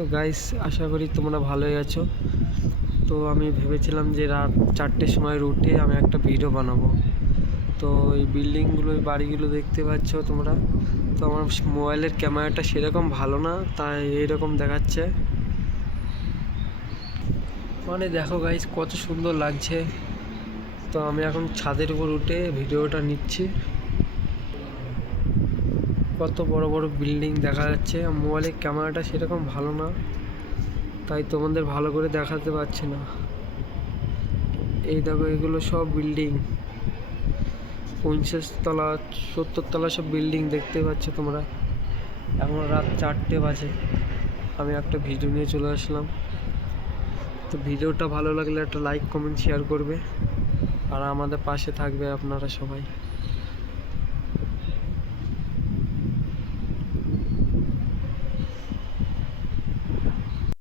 তো গাইস আশা করি তোমরা ভালোই আছো। তো আমি ভেবেছিলাম যে রাত চারটের সময় উঠে আমি একটা ভিডিও বানাবো। তো এই বিল্ডিংগুলো এই বাড়িগুলো দেখতে পাচ্ছ তোমরা। তো আমার মোবাইলের ক্যামেরাটা সেরকম ভালো না, তাই এইরকম দেখাচ্ছে। মানে দেখো গাইস কত সুন্দর লাগছে। তো আমি এখন ছাদের উপর উঠে ভিডিওটা নিচ্ছি। কত বড় বড় বিল্ডিং দেখা যাচ্ছে। মোবাইলের ক্যামেরাটা সেরকম ভালো না, তাই তোমাদের ভালো করে দেখাতে পারছি না। এই দেখো, এগুলো সব বিল্ডিং। পঞ্চাশ তলা, সত্তর তলা সব বিল্ডিং দেখতে পাচ্ছ তোমরা। এখন রাত চারটে বাজে। আমি একটা ভিডিও নিয়ে চলে আসলাম। তো ভিডিওটা ভালো লাগলে একটা লাইক, কমেন্ট শেয়ার করবে। আর আমাদের পাশে থাকবে আপনারা সবাই।